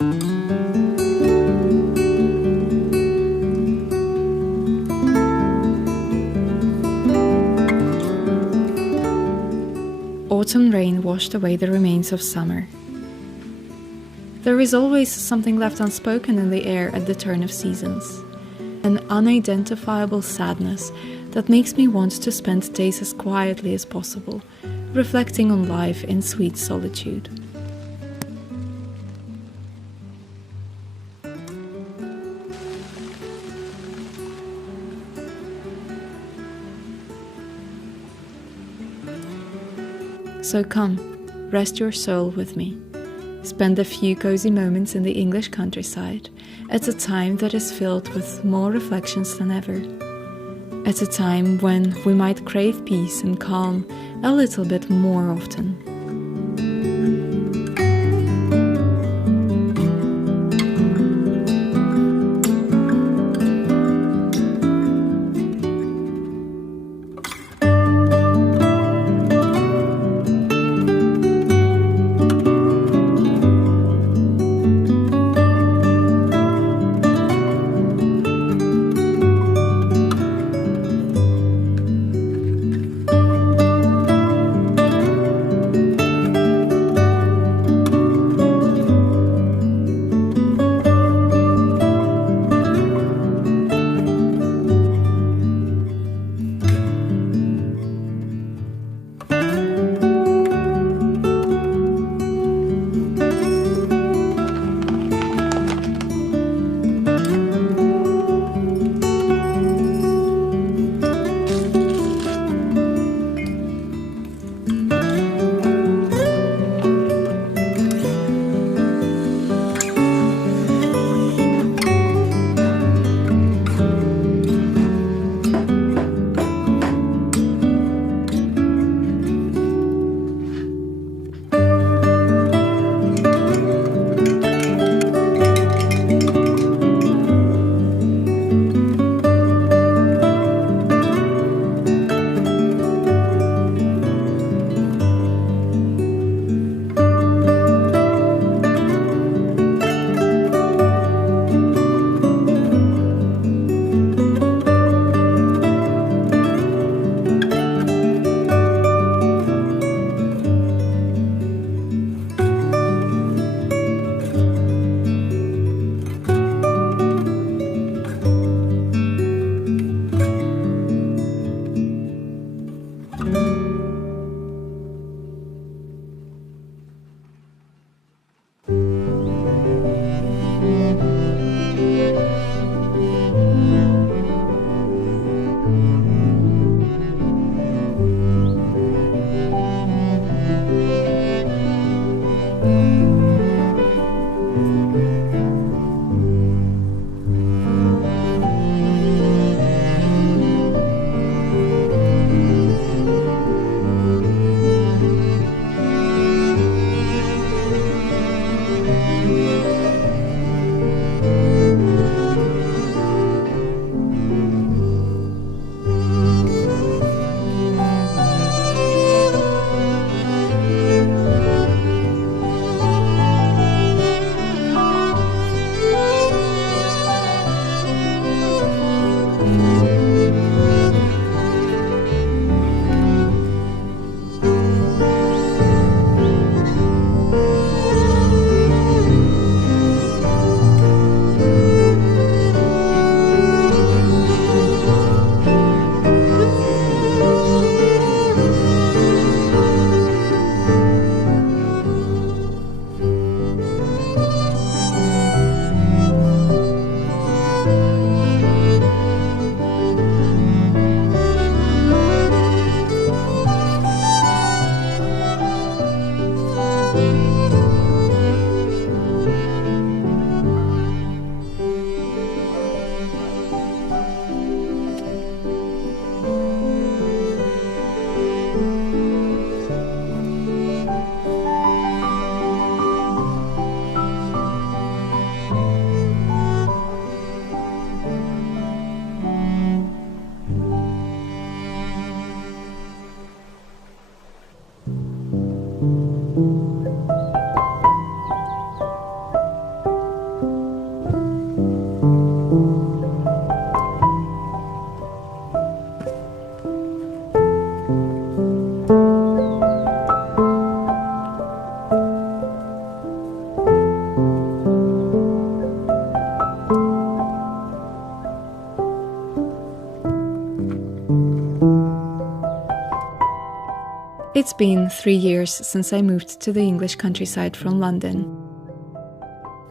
Autumn rain washed away the remains of summer. There is always something left unspoken in the air at the turn of seasons, an unidentifiable sadness that makes me want to spend days as quietly as possible, reflecting on life in sweet solitude. So come, rest your soul with me. Spend a few cozy moments in the English countryside at a time that is filled with more reflections than ever. At a time when we might crave peace and calm a little bit more often. It's been 3 years since I moved to the English countryside from London.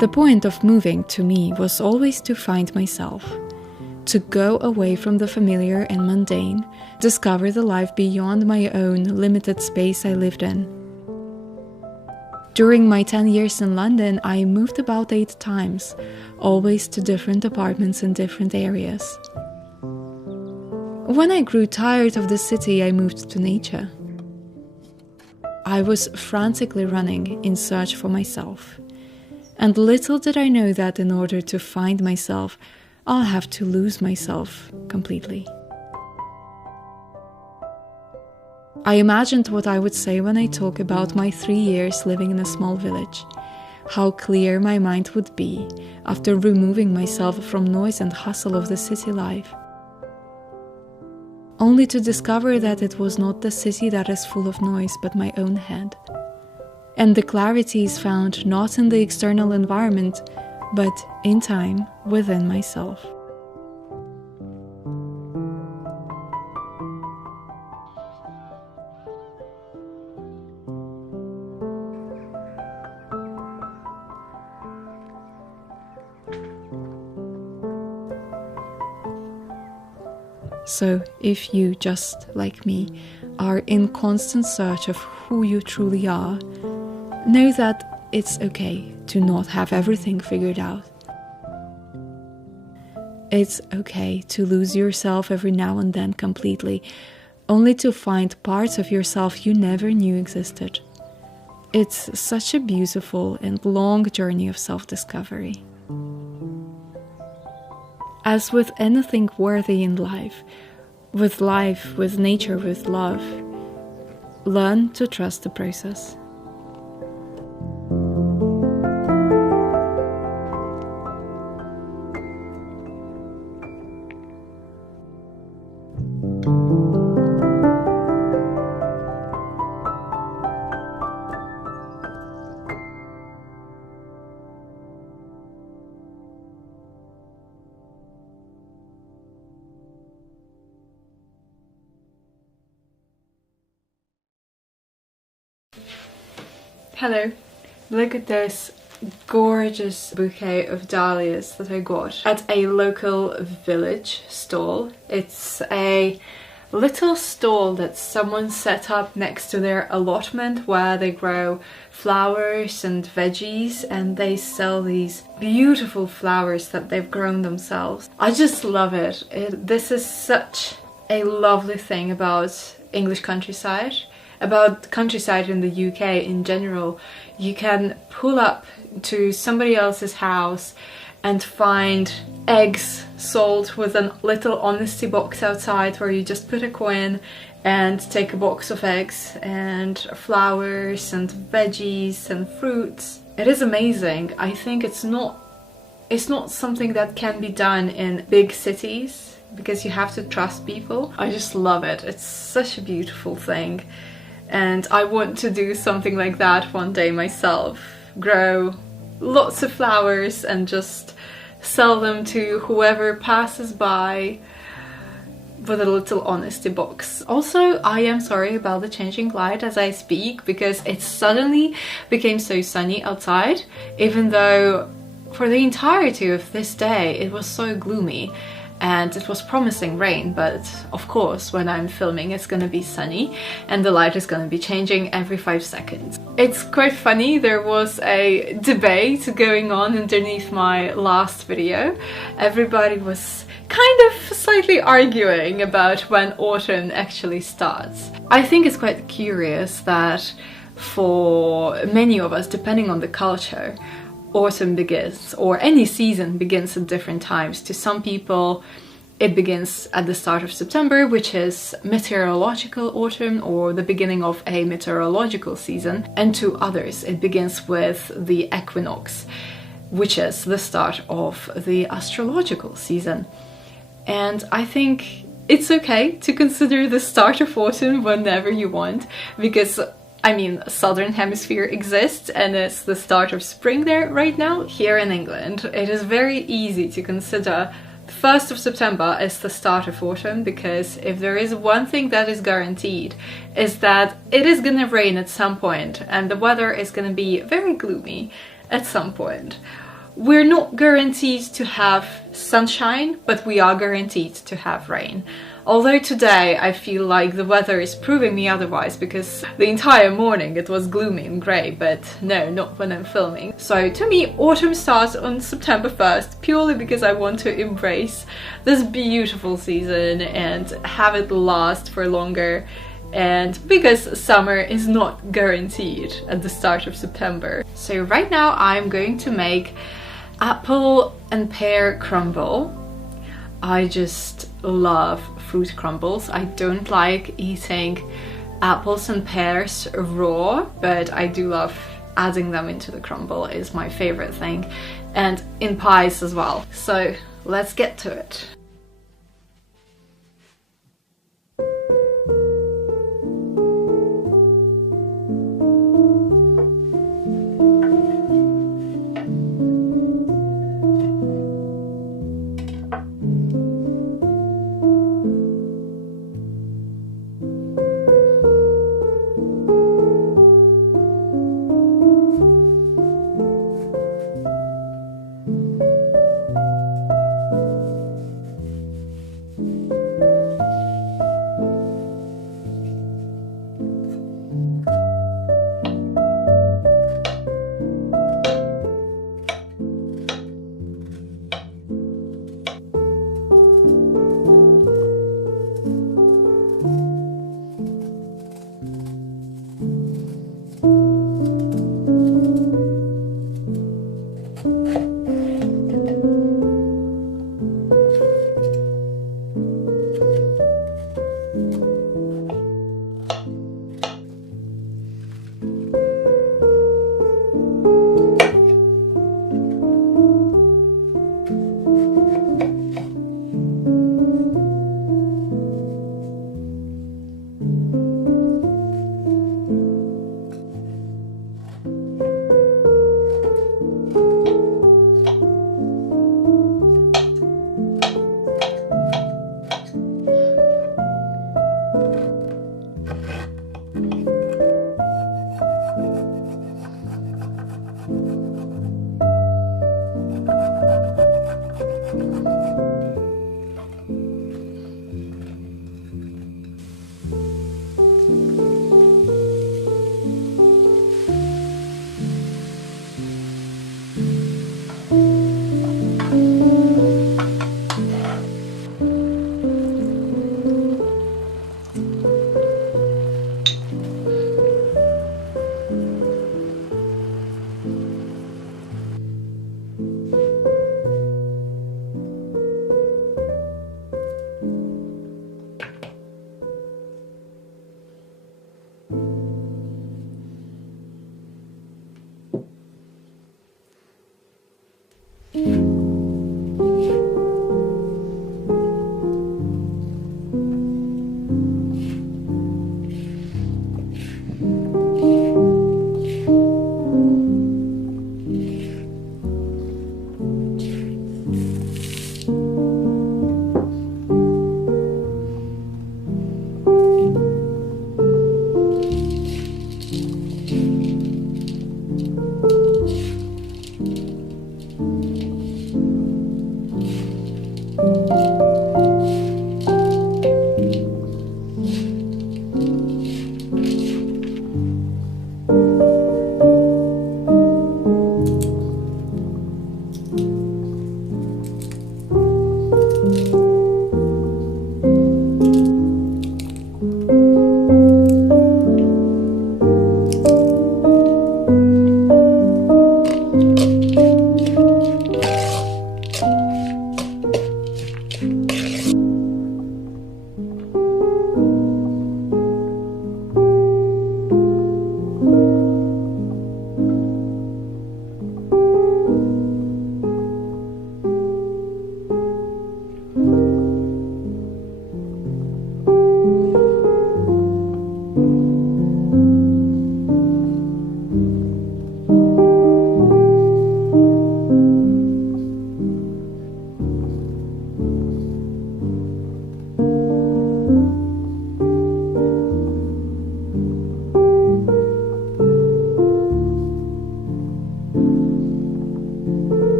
The point of moving to me was always to find myself, to go away from the familiar and mundane, discover the life beyond my own limited space I lived in. During my 10 years in London, I moved about 8 times, always to different apartments in different areas. When I grew tired of the city, I moved to nature. I was frantically running in search for myself. And little did I know that in order to find myself, I'll have to lose myself completely. I imagined what I would say when I talk about my 3 years living in a small village, how clear my mind would be after removing myself from noise and hustle of the city life. Only to discover that it was not the city that is full of noise, but my own head. And the clarity is found not in the external environment, but in time within myself. So, if you, just like me, are in constant search of who you truly are, know that it's okay to not have everything figured out. It's okay to lose yourself every now and then completely, only to find parts of yourself you never knew existed. It's such a beautiful and long journey of self-discovery. As with anything worthy in life, with nature, with love, learn to trust the process. Hello, look at this gorgeous bouquet of dahlias that I got at a local village stall. It's a little stall that someone set up next to their allotment where they grow flowers and veggies, and they sell these beautiful flowers that they've grown themselves. I just love it. This is such a lovely thing about English countryside. About countryside in the UK in general. You can pull up to somebody else's house and find eggs sold with a little honesty box outside where you just put a coin and take a box of eggs, and flowers and veggies and fruits. It is amazing. I think it's not something that can be done in big cities because you have to trust people. I just love it. It's such a beautiful thing. And I want to do something like that one day myself. Grow lots of flowers and just sell them to whoever passes by with a little honesty box. Also, I am sorry about the changing light as I speak, because it suddenly became so sunny outside, even though for the entirety of this day it was so gloomy. And it was promising rain, but of course when I'm filming it's gonna be sunny and the light is gonna be changing every 5 seconds. It's quite funny, there was a debate going on underneath my last video. Everybody was kind of slightly arguing about when autumn actually starts. I think it's quite curious that for many of us, depending on the culture, autumn begins, or any season begins at different times. To some people it begins at the start of September, which is meteorological autumn or the beginning of a meteorological season, and to others it begins with the equinox, which is the start of the astrological season. And I think it's okay to consider the start of autumn whenever you want, because I mean, Southern Hemisphere exists and it's the start of spring there right now. Here in England, it is very easy to consider 1st of September is the start of autumn, because if there is one thing that is guaranteed, is that it is gonna rain at some point and the weather is gonna be very gloomy at some point. We're not guaranteed to have sunshine, but we are guaranteed to have rain. Although today I feel like the weather is proving me otherwise, because the entire morning it was gloomy and grey, but no, not when I'm filming. So to me, autumn starts on September 1st, purely because I want to embrace this beautiful season and have it last for longer, and because summer is not guaranteed at the start of September. So right now I'm going to make apple and pear crumble. I just love fruit crumbles. I don't like eating apples and pears raw, but I do love adding them into the crumble. Is my favorite thing, and in pies as well. So let's get to it.